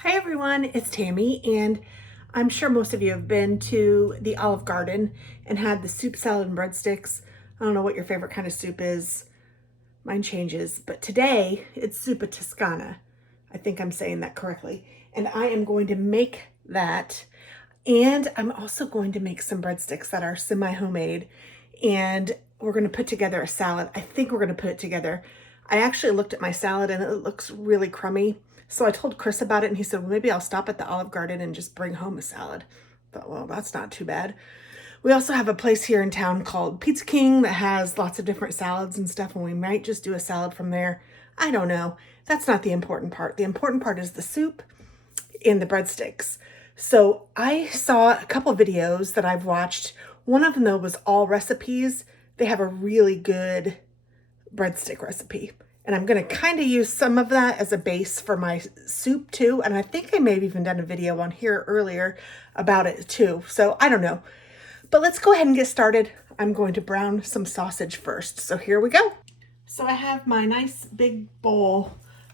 Hi everyone, it's Tammy, and I'm sure most of you have been to the Olive Garden and had the soup, salad, and breadsticks. I don't know what your favorite kind of soup is. Mine changes, but today it's Zuppa Tuscano. I think I'm saying that correctly. And I am going to make that, and I'm also going to make some breadsticks that are semi-homemade, and we're going to put together a salad. I think we're going to put it together. I actually looked at my salad and it looks really crummy. So I told Chris about it and he said, well, maybe I'll stop at the Olive Garden and just bring home a salad. I thought, well, that's not too bad. We also have a place here in town called Pizza King that has lots of different salads and stuff, and we might just do a salad from there. I don't know. That's not the important part. The important part is the soup and the breadsticks. So I saw a couple of videos that I've watched. One of them, though, was all recipes. They have a really good breadstick recipe. And I'm going to kind of use some of that as a base for my soup too. And I think I may have even done a video on here earlier about it too. So I don't know. But let's go ahead and get started. I'm going to brown some sausage first. So here we go. So I have my nice big bowl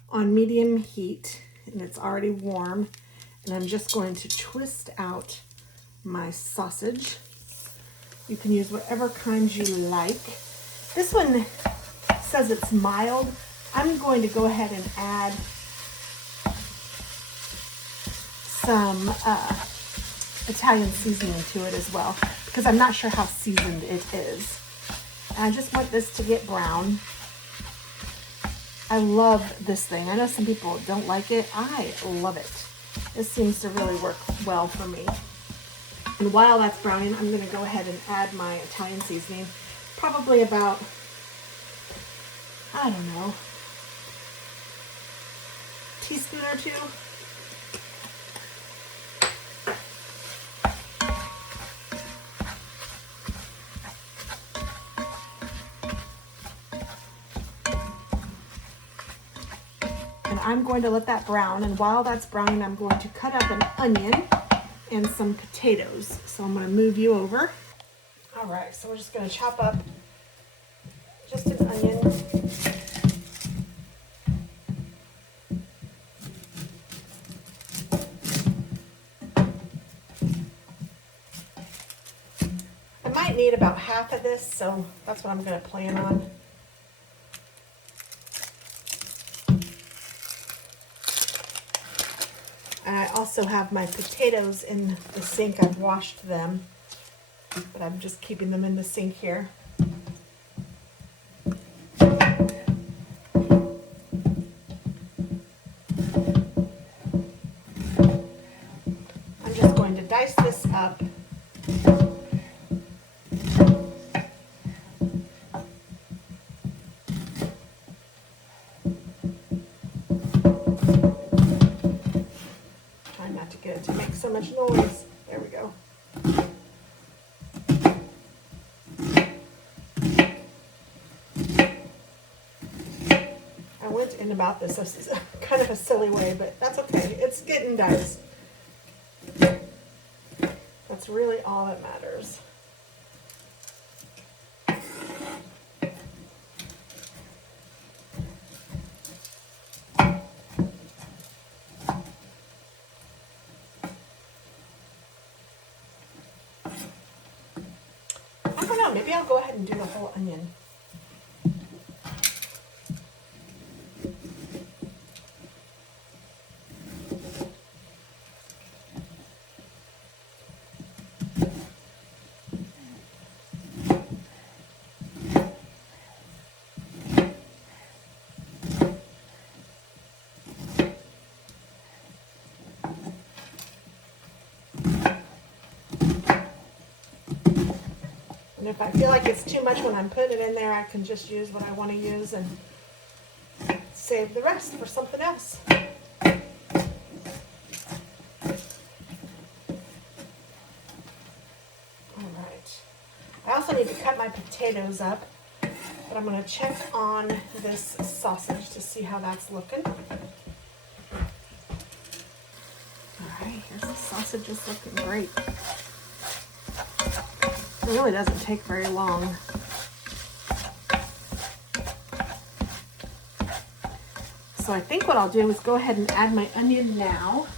on medium heat and it's already warm. And I'm just going to twist out my sausage. You can use whatever kind you like. This one says it's mild. I'm going to go ahead and add some Italian seasoning to it as well, because I'm not sure how seasoned it is. And I just want this to get brown. I love this thing. I know some people don't like it. I love it. This seems to really work well for me. And while that's browning, I'm going to go ahead and add my Italian seasoning. Probably about, I don't know, teaspoon or two. And I'm going to let that brown, and while that's browning, I'm going to cut up an onion and some potatoes. So I'm going to move you over. All right, so we're just going to chop up just an onion. I might need about half of this, so that's what I'm going to plan on. And I also have my potatoes in the sink. I've washed them, but I'm just keeping them in the sink here. I'm just going to dice this up. Try not to get it to make so much noise. There we go. I went in about this kind of a silly way, but that's okay. It's getting diced. That's really all that matters. I don't know, maybe I'll go ahead and do the whole onion. And if I feel like it's too much when I'm putting it in there, I can just use what I want to use and save the rest for something else. All right. I also need to cut my potatoes up, but I'm going to check on this sausage to see how that's looking. All right, here's the sausage, is looking great. It really doesn't take very long. So I think what I'll do is go ahead and add my onion now.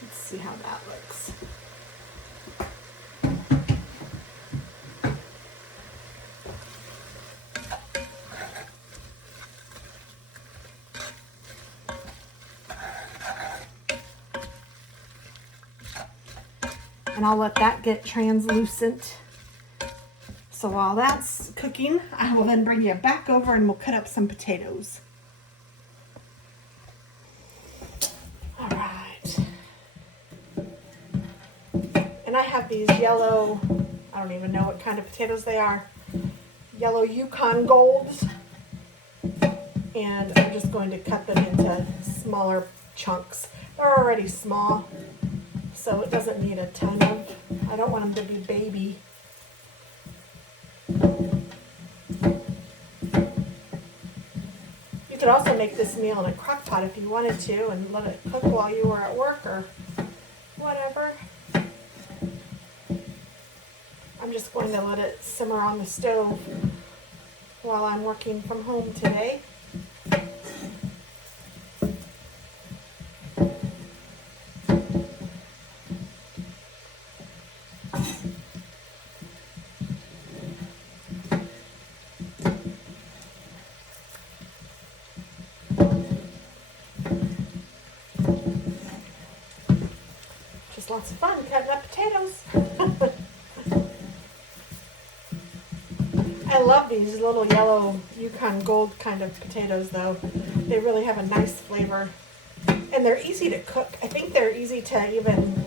Let's see how that looks. And I'll let that get translucent. So while that's cooking, I will then bring you back over and we'll cut up some potatoes. All right. And I have these yellow, I don't even know what kind of potatoes they are, yellow Yukon Golds. And I'm just going to cut them into smaller chunks. They're already small, so it doesn't need a ton of, I don't want them to be baby. You could also make this meal in a crock pot if you wanted to and let it cook while you were at work or whatever. I'm just going to let it simmer on the stove while I'm working from home today. Just lots of fun cutting up potatoes. I love these little yellow Yukon Gold kind of potatoes though. They really have a nice flavor. And they're easy to cook. I think they're easy to even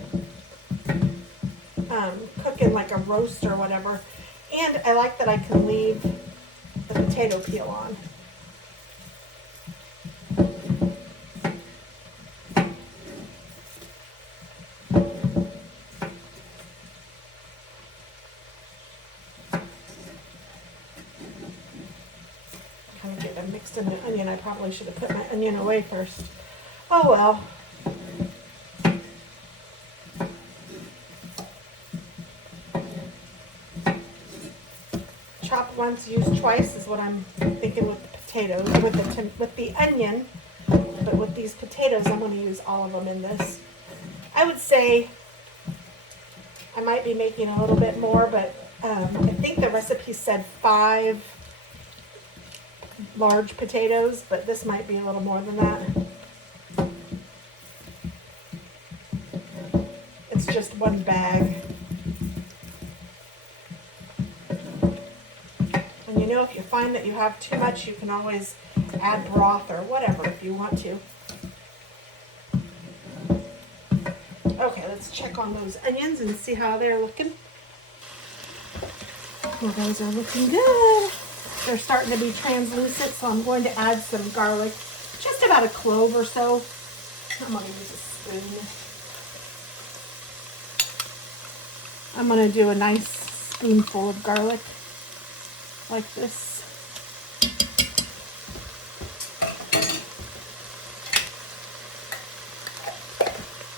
cook in like a roast or whatever. And I like that I can leave the potato peel on. Kind of get them mixed in the onion. I probably should have put my onion away first. Oh well. Chop once, use twice is what I'm thinking with the potatoes, with the onion. But with these potatoes, I'm going to use all of them in this. I would say I might be making a little bit more, but I think the recipe said 5 large potatoes, but this might be a little more than that. It's just one bag. And you know, if you find that you have too much, you can always add broth or whatever if you want to. Okay, let's check on those onions and see how they're looking. Well, those are looking good. They're starting to be translucent, so I'm going to add some garlic, just about a clove or so. I'm going to use a spoon. I'm going to do a nice spoonful of garlic, like this.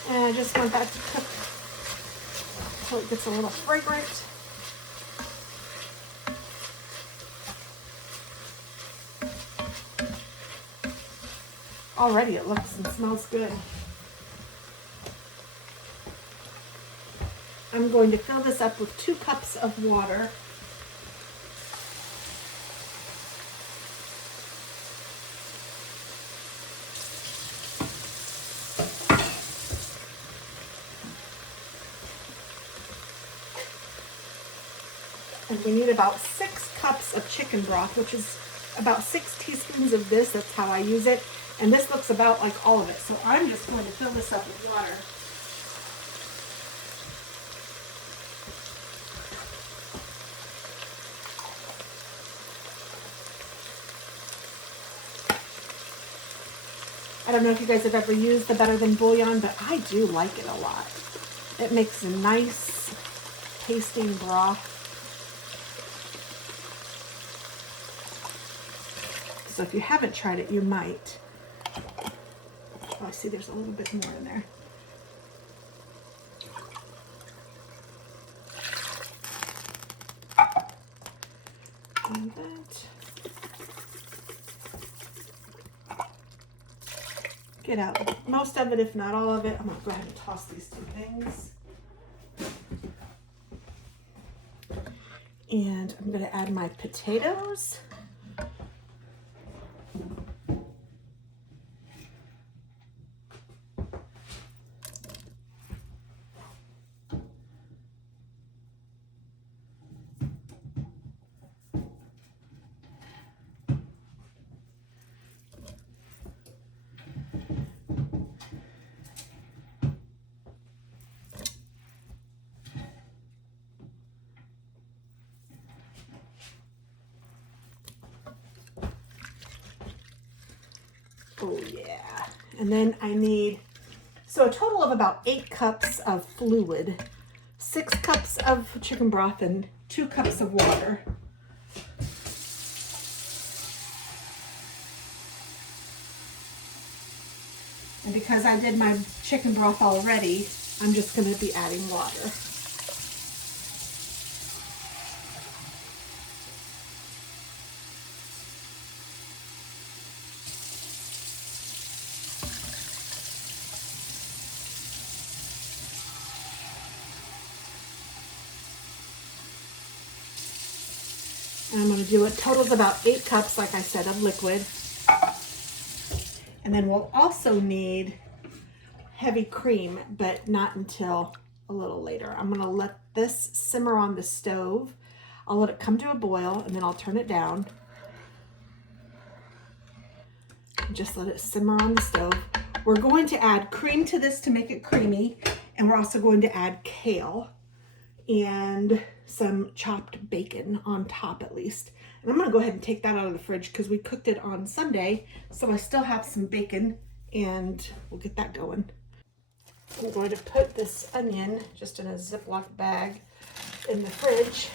And I just want that to cook so it gets a little fragrant. Already it looks and smells good. I'm going to fill this up with 2 cups of water. And we need about 6 cups of chicken broth, which is about 6 teaspoons of this. That's how I use it. And this looks about like all of it. So I'm just going to fill this up with water. I don't know if you guys have ever used the Better Than Bouillon, but I do like it a lot. It makes a nice tasting broth. So if you haven't tried it, you might. Oh, I see there's a little bit more in there. And that. Get out most of it, if not all of it. I'm gonna go ahead and toss these two things. And I'm gonna add my potatoes. Oh yeah. And then I need, so a total of about 8 cups of fluid, 6 cups of chicken broth, and 2 cups of water. And because I did my chicken broth already, I'm just going to be adding water. And I'm going to do a total of about 8 cups, like I said, of liquid. And then we'll also need heavy cream, but not until a little later. I'm going to let this simmer on the stove. I'll let it come to a boil, and then I'll turn it down. Just let it simmer on the stove. We're going to add cream to this to make it creamy, and we're also going to add kale and some chopped bacon on top at least. And I'm going to go ahead and take that out of the fridge because we cooked it on Sunday, so I still have some bacon, and we'll get that going. I'm going to put this onion just in a Ziploc bag in the fridge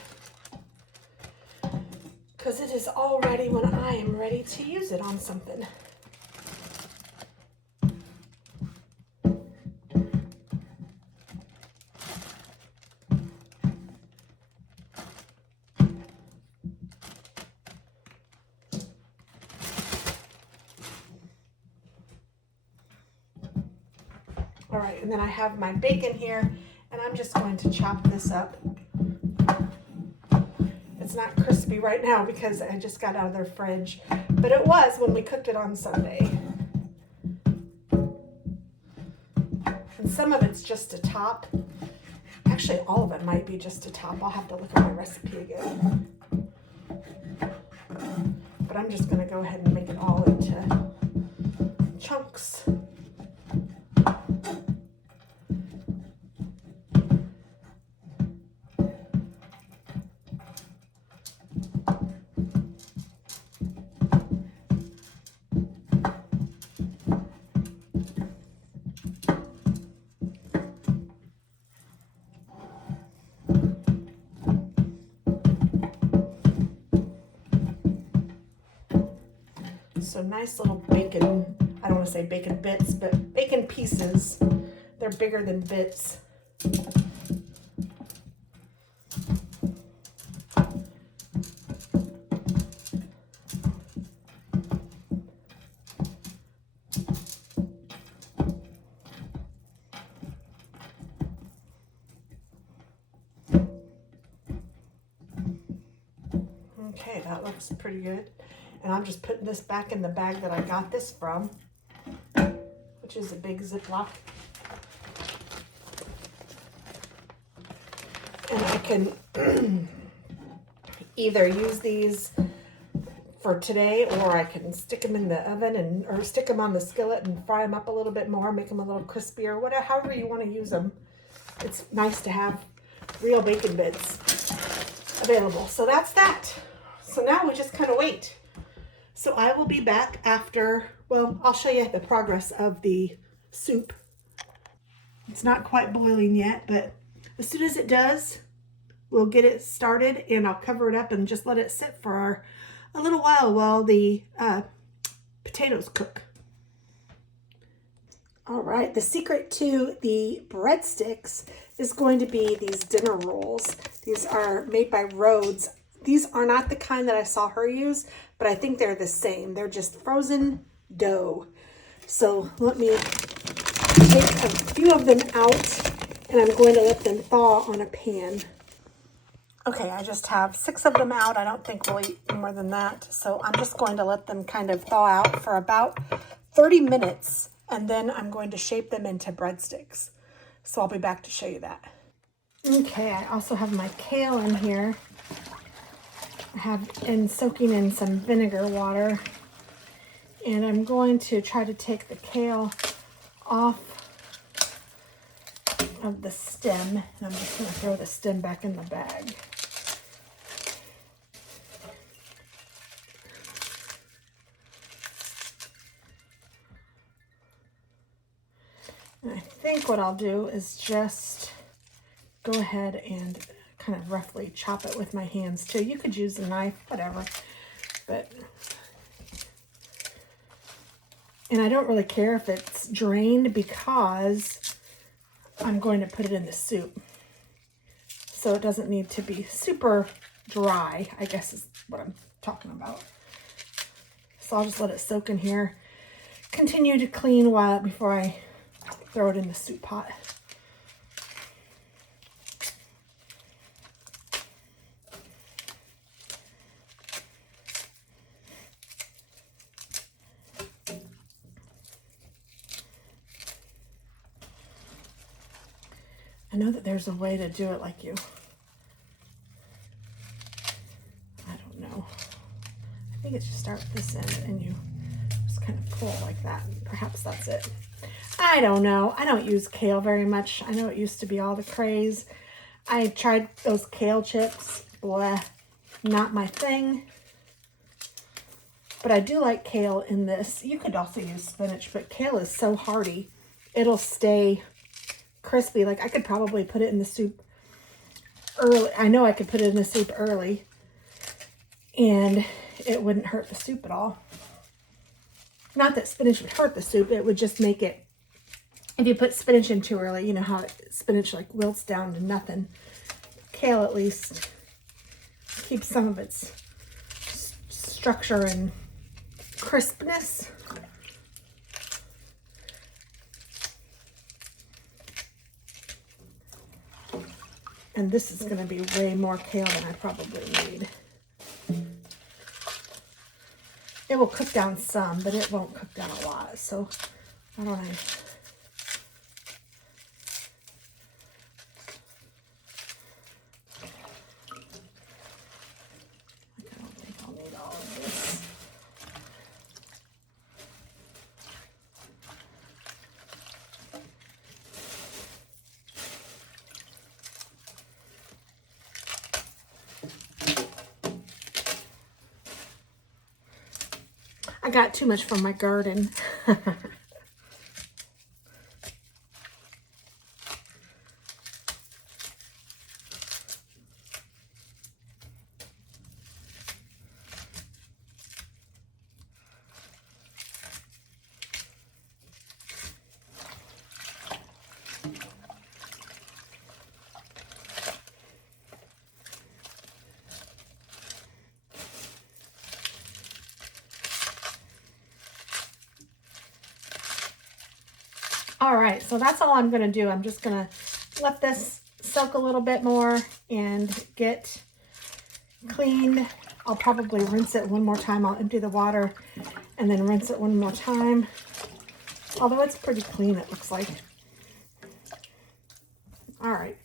because it is all ready when I am ready to use it on something. All right, and then I have my bacon here, and I'm just going to chop this up. It's not crispy right now because I just got out of their fridge, but it was when we cooked it on Sunday. And some of it's just a top. Actually, all of it might be just a top. I'll have to look at my recipe again. But I'm just going to go ahead and make it all into chunks. So nice little bacon, I don't want to say bacon bits, but bacon pieces. They're bigger than bits. Okay, that looks pretty good. And I'm just putting this back in the bag that I got this from, which is a big Ziploc. And I can either use these for today, or I can stick them in the oven or stick them on the skillet and fry them up a little bit more, make them a little crispier, whatever, however you want to use them. It's nice to have real bacon bits available. So that's that. So now we just kind of wait. So I will be back after, well, I'll show you the progress of the soup. It's not quite boiling yet, but as soon as it does, we'll get it started, and I'll cover it up and just let it sit for a little while the potatoes cook. All right, the secret to the breadsticks is going to be these dinner rolls. These are made by Rhodes. These are not the kind that I saw her use, but I think they're the same. They're just frozen dough. So let me take a few of them out, and I'm going to let them thaw on a pan. Okay, I just have 6 of them out. I don't think we'll eat more than that. So I'm just going to let them kind of thaw out for about 30 minutes, and then I'm going to shape them into breadsticks. So I'll be back to show you that. Okay, I also have my kale in here. I have been soaking in some vinegar water, and I'm going to try to take the kale off of the stem, and I'm just going to throw the stem back in the bag. And I think what I'll do is just go ahead and kind of roughly chop it with my hands too. You could use a knife, whatever, and I don't really care if it's drained because I'm going to put it in the soup. So it doesn't need to be super dry, I guess is what I'm talking about. So I'll just let it soak in here. Continue to clean before I throw it in the soup pot. I know that there's a way to do it like I don't know. I think it's just start at this end and you just kind of pull like that. Perhaps that's it. I don't know. I don't use kale very much. I know it used to be all the craze. I tried those kale chips. Blah, not my thing. But I do like kale in this. You could also use spinach, but kale is so hearty. It'll stay crispy. Like I could probably put it in the soup early. I know I could put it in the soup early and it wouldn't hurt the soup at all. Not that spinach would hurt the soup. It would just make it, if you put spinach in too early, you know how spinach like wilts down to nothing. Kale at least keeps some of its structure and crispness. And this is going to be way more kale than I probably need. It will cook down some, but it won't cook down a lot. So I don't know. I don't think I'll need all of this. I got too much from my garden. All right, so that's all I'm gonna do. I'm just gonna let this soak a little bit more and get cleaned. I'll probably rinse it one more time. I'll empty the water and then rinse it one more time. Although it's pretty clean, it looks like. All right,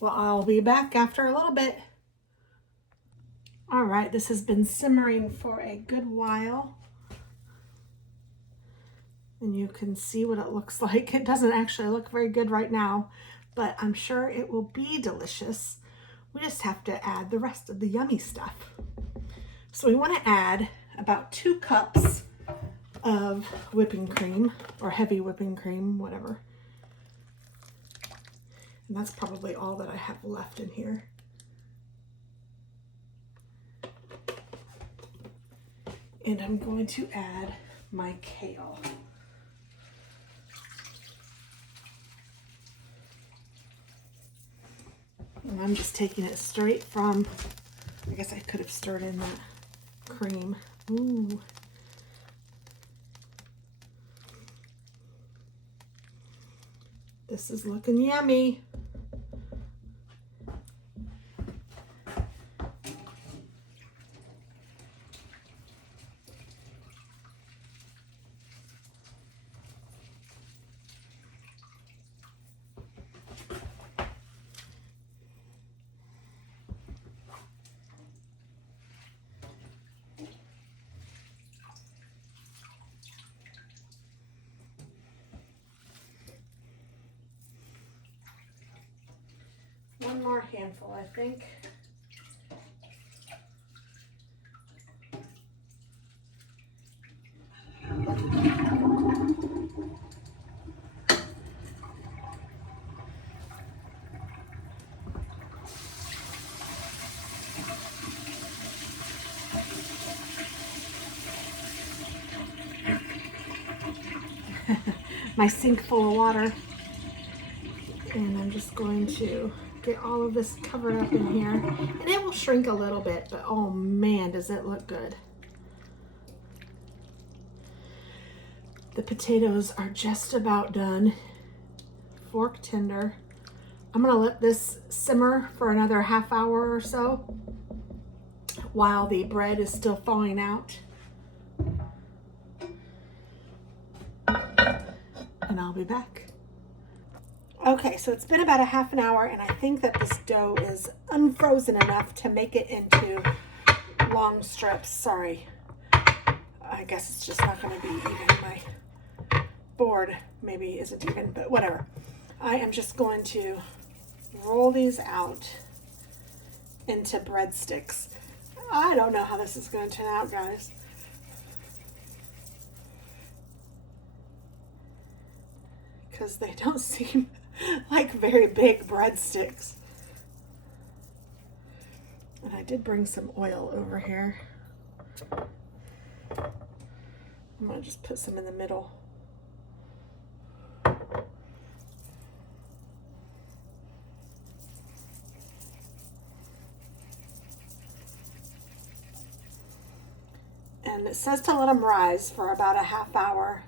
well, I'll be back after a little bit. All right, this has been simmering for a good while. And you can see what it looks like. It doesn't actually look very good right now, but I'm sure it will be delicious. We just have to add the rest of the yummy stuff. So we want to add about 2 cups of whipping cream, or heavy whipping cream, whatever. And that's probably all that I have left in here. And I'm going to add my kale. And I'm just taking it straight from, I guess I could have stirred in that cream. Ooh. This is looking yummy. One more handful, I think. My sink full of water. And I'm just going to get all of this covered up in here. And it will shrink a little bit, but oh man, does it look good. The potatoes are just about done. Fork tender. I'm gonna let this simmer for another half hour or so while the bread is still thawing out. And I'll be back. Okay, so it's been about a half an hour and I think that this dough is unfrozen enough to make it into long strips. Sorry, I guess it's just not gonna be even. My board maybe isn't even, but whatever. I am just going to roll these out into breadsticks. I don't know how this is going to turn out, guys. Because they don't seem like very big breadsticks. And I did bring some oil over here. I'm going to just put some in the middle. And it says to let them rise for about a half hour.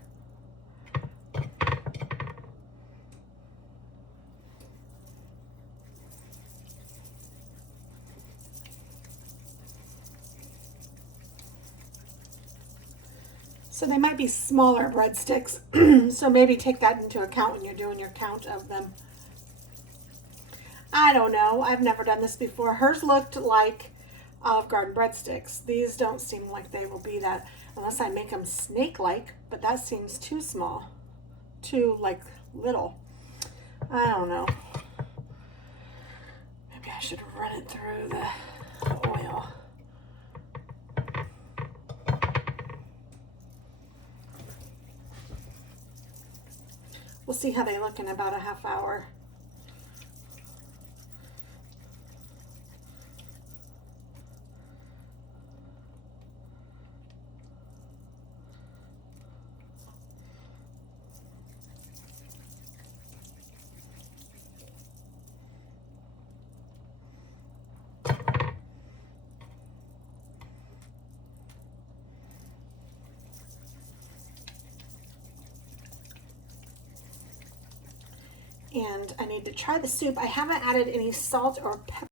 So they might be smaller breadsticks, so maybe take that into account when you're doing your count of them. I don't know, I've never done this before. Hers looked like Olive Garden breadsticks. These don't seem like they will be that, unless I make them snake-like, but that seems too small, too like little. I don't know. Maybe I should run it through the oil. We'll see how they look in about a half hour. And I need to try the soup. I haven't added any salt or pepper.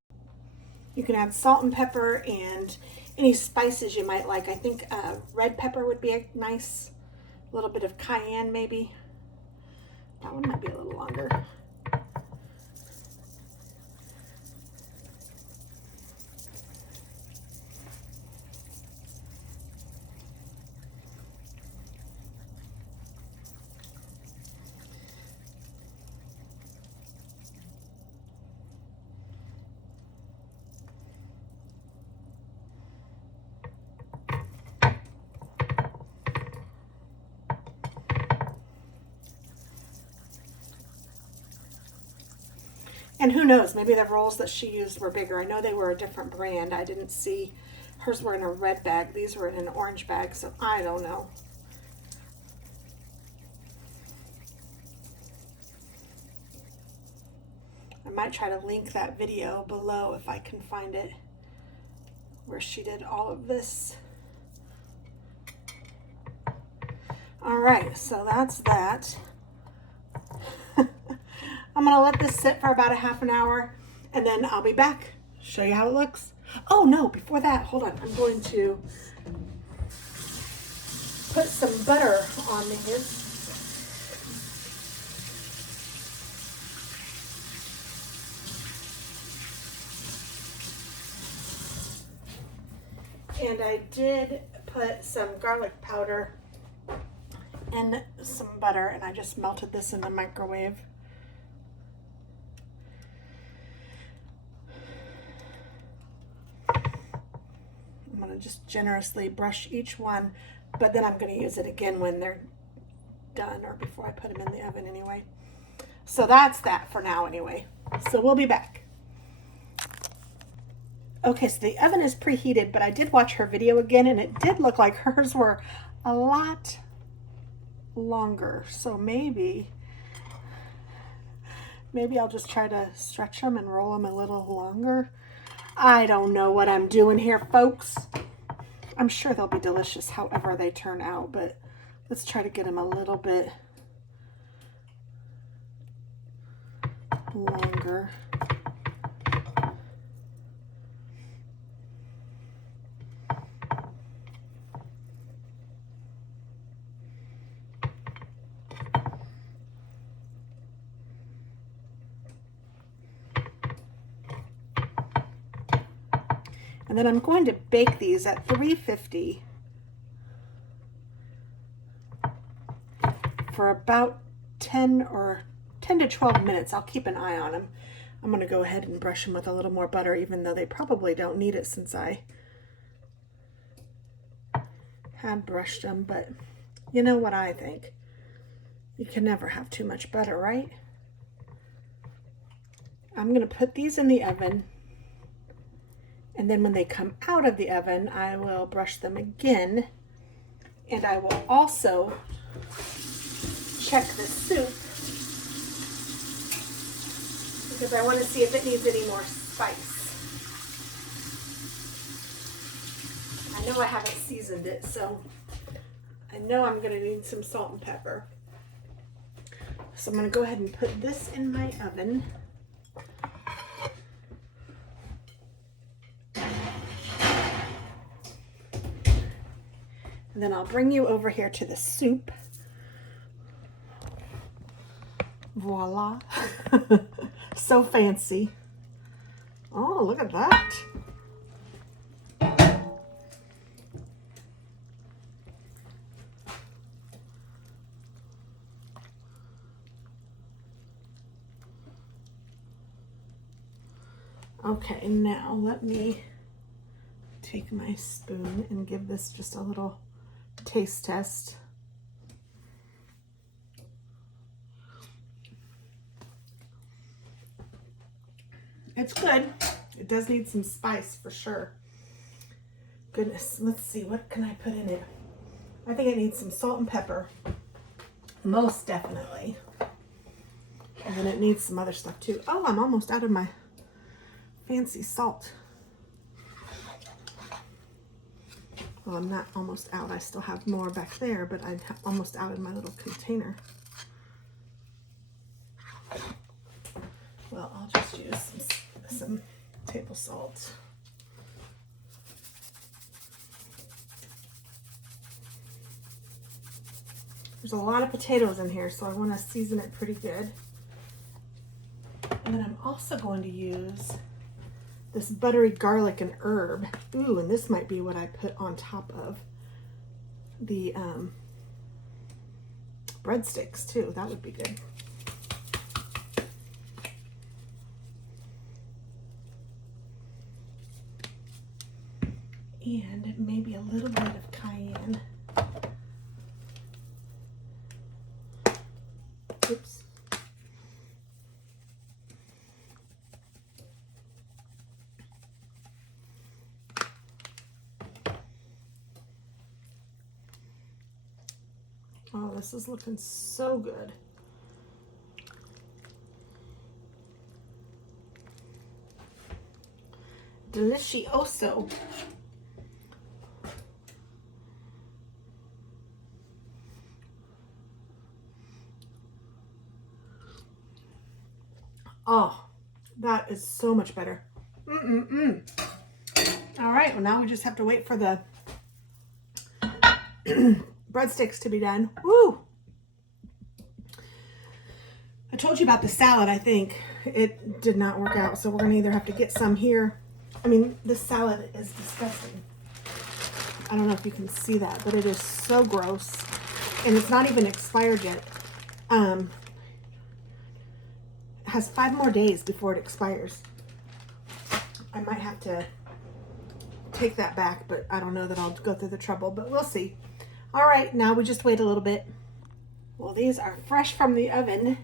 You can add salt and pepper and any spices you might like. I think red pepper would be a nice, little bit of cayenne maybe. That one might be a little longer. And who knows, maybe the rolls that she used were bigger. I know they were a different brand. I didn't see, hers were in a red bag. These were in an orange bag, so I don't know. I might try to link that video below if I can find it, where she did all of this. All right, so that's that. I'm gonna let this sit for about a half an hour and then I'll be back, show you how it looks. Oh no, before that, hold on. I'm going to put some butter on these. And I did put some garlic powder and some butter, and I just melted this in the microwave. I'm gonna just generously brush each one, but then I'm gonna use it again when they're done or before I put them in the oven anyway. So that's that for now anyway. So we'll be back. Okay, so the oven is preheated, but I did watch her video again and it did look like hers were a lot longer. So maybe I'll just try to stretch them and roll them a little longer. I don't know what I'm doing here, folks. I'm sure they'll be delicious however they turn out, but let's try to get them a little bit longer. And then I'm going to bake these at 350 for about 10 to 12 minutes. I'll keep an eye on them. I'm going to go ahead and brush them with a little more butter, even though they probably don't need it since I had brushed them. But you know what I think? You can never have too much butter, right? I'm going to put these in the oven. And then when they come out of the oven, I will brush them again. And I will also check the soup because I want to see if it needs any more spice. I know I haven't seasoned it, so I know I'm going to need some salt and pepper. So I'm going to go ahead and put this in my oven. And then I'll bring you over here to the soup. Voila. So fancy. Oh, look at that. Okay, now let me take my spoon and give this just a little taste test. It's good. It does need some spice for sure. Goodness, let's see, what can I put in it? I think it needs some salt and pepper. Most definitely. And then it needs some other stuff too. Oh, I'm almost out of my fancy salt. Well, I'm not almost out. I still have more back there, but I'm almost out in my little container. Well, I'll just use some table salt. There's a lot of potatoes in here, so I want to season it pretty good. And then I'm also going to use this buttery garlic and herb. Ooh, and this might be what I put on top of the breadsticks too. That would be good. And maybe a little bit of cayenne. Oops. Oh, this is looking so good. Delicioso. Oh, that is so much better. All right, well now we just have to wait for the breadsticks to be done. Woo! I told you about the salad, I think. It did not work out, so we're gonna either have to get some here. I mean, this salad is disgusting. I don't know if you can see that, but it is so gross. And it's not even expired yet. It has 5 more days before it expires. I might have to take that back, but I don't know that I'll go through the trouble, but we'll see. All right, now we just wait a little bit. Well, these are fresh from the oven.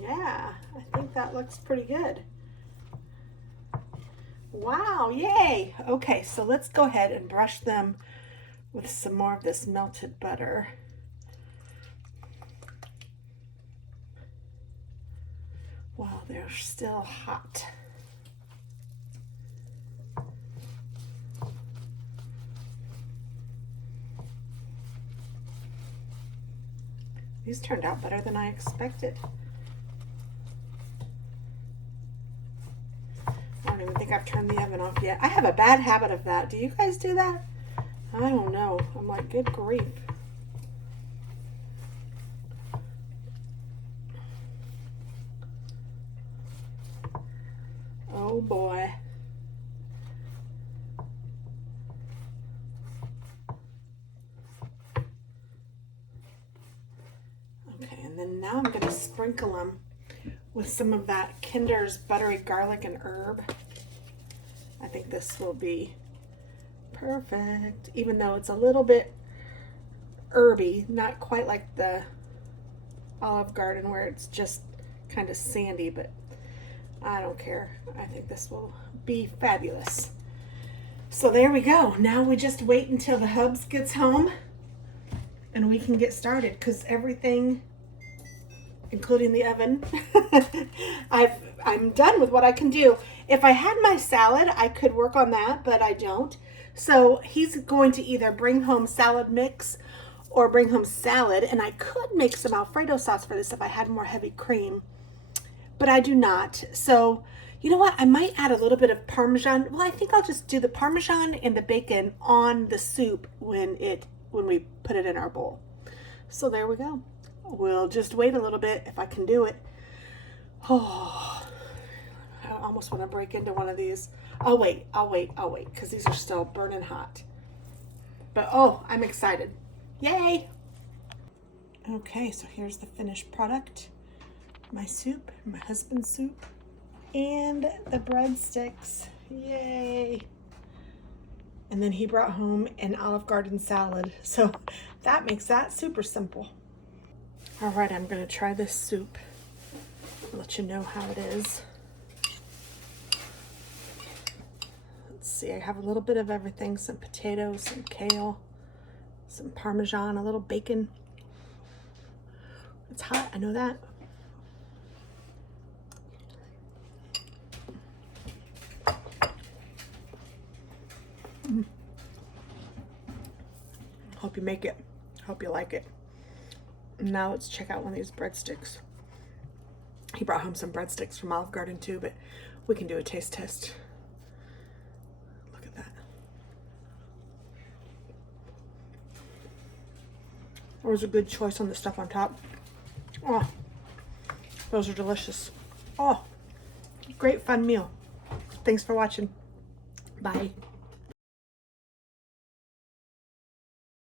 Yeah, I think that looks pretty good. Wow, yay. Okay, so let's go ahead and brush them with some more of this melted butter. Wow, they're still hot. These turned out better than I expected. I don't even think I've turned the oven off yet. I have a bad habit of that. Do you guys do that? I don't know. I'm like, good grief. Oh boy. Okay, and then now I'm going to sprinkle them with some of that Kinder's buttery garlic and herb. I think this will be perfect, even though it's a little bit herby, not quite like the Olive Garden where it's just kind of sandy, but I don't care. I think this will be fabulous. So there we go. Now we just wait until the hubs gets home and we can get started, because everything, including the oven, I'm done with what I can do. If I had my salad, I could work on that, but I don't. So he's going to either bring home salad mix or bring home salad, and I could make some Alfredo sauce for this if I had more heavy cream, but I do not. So you know what? I might add a little bit of Parmesan. Well, I think I'll just do the Parmesan and the bacon on the soup when we put it in our bowl. So there we go. We'll just wait a little bit if I can do it. Oh, I almost want to break into one of these. I'll wait, because these are still burning hot. But oh, I'm excited. Yay! Okay, so here's the finished product. My soup, my husband's soup, and the breadsticks. Yay! And then he brought home an Olive Garden salad. So that makes that super simple. All right, I'm gonna try this soup. I'll let you know how it is. Let's see, I have a little bit of everything, some potatoes, some kale, some Parmesan, a little bacon. It's hot, I know that. Hope you make it. Hope you like it. Now let's check out one of these breadsticks. He brought home some breadsticks from Olive Garden too, but we can do a taste test. Look at that. That was a good choice on the stuff on top. Oh, those are delicious. Oh, great fun meal. Thanks for watching. Bye.